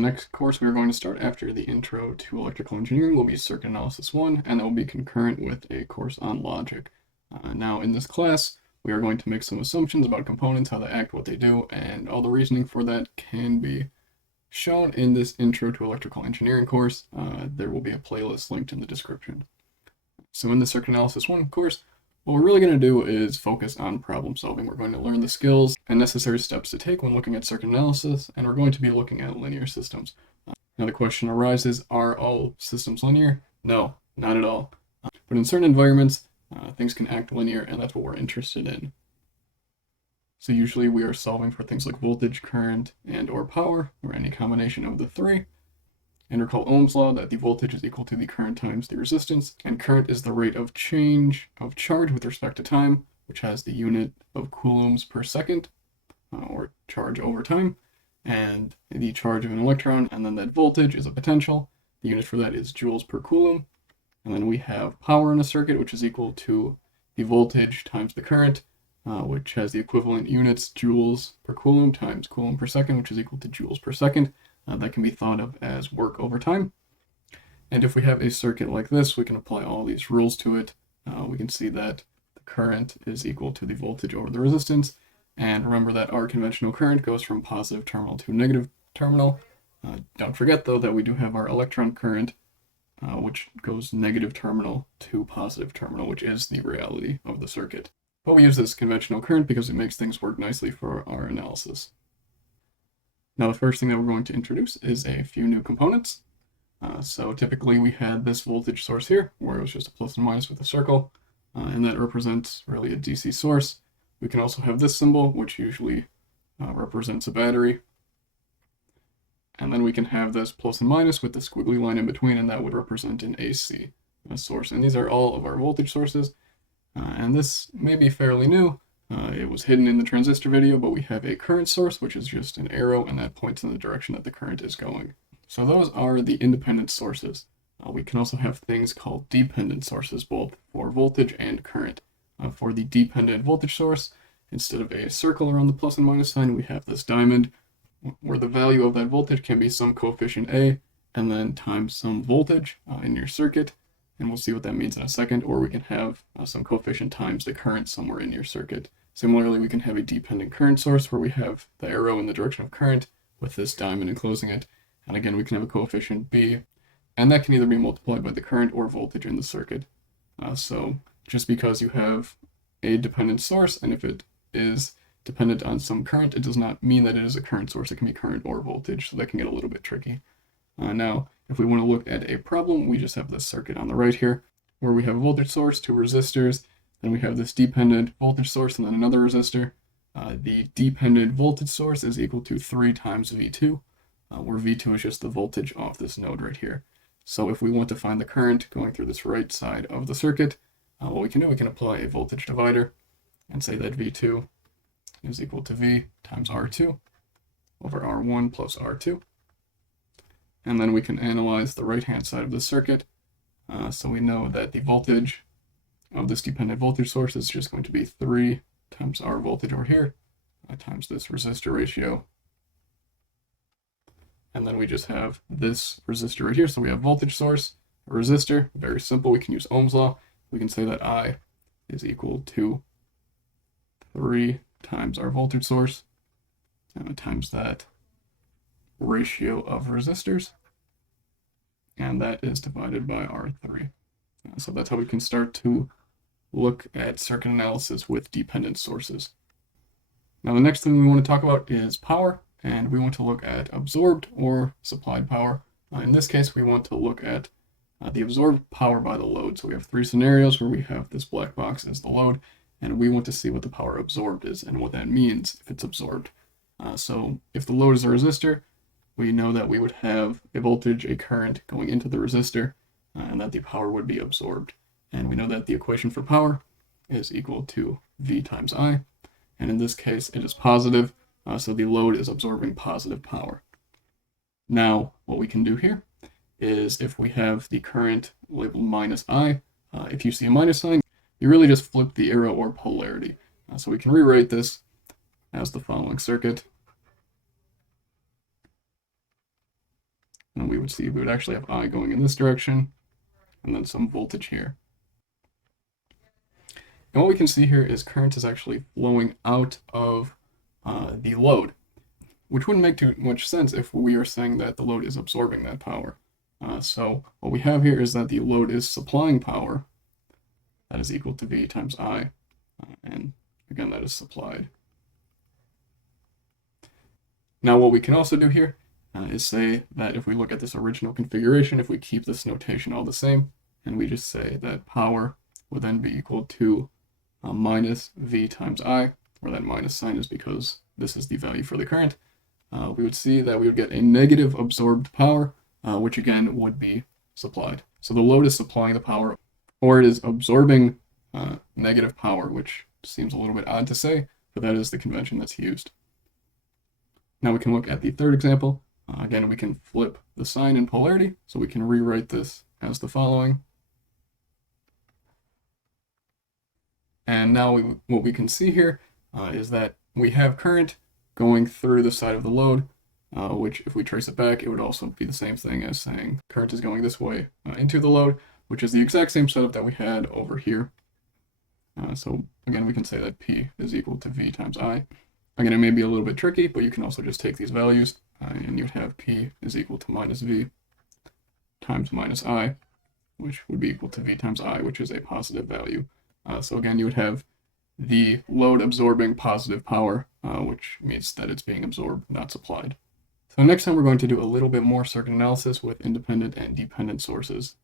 next course we are going to start after the Intro to Electrical Engineering will be Circuit Analysis 1, and that will be concurrent with a course on logic. Now in this class, we are going to make some assumptions about components, how they act, what they do, and all the reasoning for that can be shown in this Intro to Electrical Engineering course. There will be a playlist linked in the description. So in the Circuit Analysis 1 course, what we're really going to do is focus on problem solving. We're going to learn the skills and necessary steps to take when looking at circuit analysis, and we're going to be looking at linear systems. Now the question arises, are all systems linear? No, not at all. But in certain environments, things can act linear, and that's what we're interested in. So usually we are solving for things like voltage, current, and or power, or any combination of the three. And recall Ohm's law that the voltage is equal to the current times the resistance, and current is the rate of change of charge with respect to time, which has the unit of coulombs per second, or charge over time, and the charge of an electron, and then that voltage is a potential. The unit for that is joules per coulomb. And then we have power in a circuit, which is equal to the voltage times the current, which has the equivalent units, joules per coulomb times coulomb per second, which is equal to joules per second. That can be thought of as work over time. And if we have a circuit like this, we can apply all these rules to it. We can see that the current is equal to the voltage over the resistance. And remember that our conventional current goes from positive terminal to negative terminal. Don't forget, though, that we do have our electron current, which goes negative terminal to positive terminal, which is the reality of the circuit. But we use this conventional current because it makes things work nicely for our analysis. Now the first thing that we're going to introduce is a few new components. So typically we had this voltage source here, where it was just a plus and minus with a circle, and that represents really a DC source. We can also have this symbol, which usually represents a battery. And then we can have this plus and minus with the squiggly line in between, and that would represent an AC source. And these are all of our voltage sources. And this may be fairly new. It was hidden in the transistor video, but we have a current source, which is just an arrow, and that points in the direction that the current is going. So those are the independent sources. We can also have things called dependent sources, both for voltage and current. For the dependent voltage source, instead of a circle around the plus and minus sign, we have this diamond, where the value of that voltage can be some coefficient A, and then times some voltage in your circuit. And we'll see what that means in a second. Or we can have some coefficient times the current somewhere in your circuit. Similarly, we can have a dependent current source where we have the arrow in the direction of current with this diamond enclosing it. And again, we can have a coefficient B, and that can either be multiplied by the current or voltage in the circuit. So just because you have a dependent source, and if it is dependent on some current, it does not mean that it is a current source. It can be current or voltage, so that can get a little bit tricky. Now, if we want to look at a problem, we just have this circuit on the right here, where we have a voltage source, two resistors, then we have this dependent voltage source and then another resistor. The dependent voltage source is equal to 3 times V2, where V2 is just the voltage off this node right here. So if we want to find the current going through this right side of the circuit, what we can do, we can apply a voltage divider and say that V2 is equal to V times R2 over R1 plus R2. And then we can analyze the right-hand side of the circuit. So we know that the voltage of this dependent voltage source is just going to be 3 times our voltage over here, times this resistor ratio. And then we just have this resistor right here. So we have voltage source, a resistor, very simple. We can use Ohm's law. We can say that I is equal to 3 times our voltage source times that ratio of resistors, and that is divided by R3. So that's how we can start to look at circuit analysis with dependent sources. Now the next thing we want to talk about is power, and we want to look at absorbed or supplied power. In this case, we want to look at the absorbed power by the load. So we have 3 scenarios where we have this black box as the load, and we want to see what the power absorbed is and what that means if it's absorbed. So if the load is a resistor, we know that we would have a voltage, a current going into the resistor, and that the power would be absorbed. And we know that the equation for power is equal to V times I. And in this case, it is positive, so the load is absorbing positive power. Now, what we can do here is if we have the current labeled minus I, if you see a minus sign, you really just flip the arrow or polarity. So we can rewrite this as the following circuit. And we would see we would actually have I going in this direction, and then some voltage here. And what we can see here is current is actually flowing out of the load, which wouldn't make too much sense if we are saying that the load is absorbing that power. So what we have here is that the load is supplying power. That is equal to V times I, and again, that is supplied. Now what we can also do here is say that if we look at this original configuration, if we keep this notation all the same, and we just say that power would then be equal to minus V times I, where that minus sign is because this is the value for the current, we would see that we would get a negative absorbed power, which again would be supplied. So the load is supplying the power, or it is absorbing negative power, which seems a little bit odd to say, but that is the convention that's used. Now we can look at the third example. Again, we can flip the sign and polarity, so we can rewrite this as the following. And now what we can see here is that we have current going through the side of the load, which if we trace it back, it would also be the same thing as saying current is going this way into the load, which is the exact same setup that we had over here. So again, we can say that P is equal to V times I. Again, it may be a little bit tricky, but you can also just take these values and you'd have P is equal to minus V times minus I, which would be equal to V times I, which is a positive value. So again, you would have the load absorbing positive power, which means that it's being absorbed, not supplied. So next time we're going to do a little bit more circuit analysis with independent and dependent sources.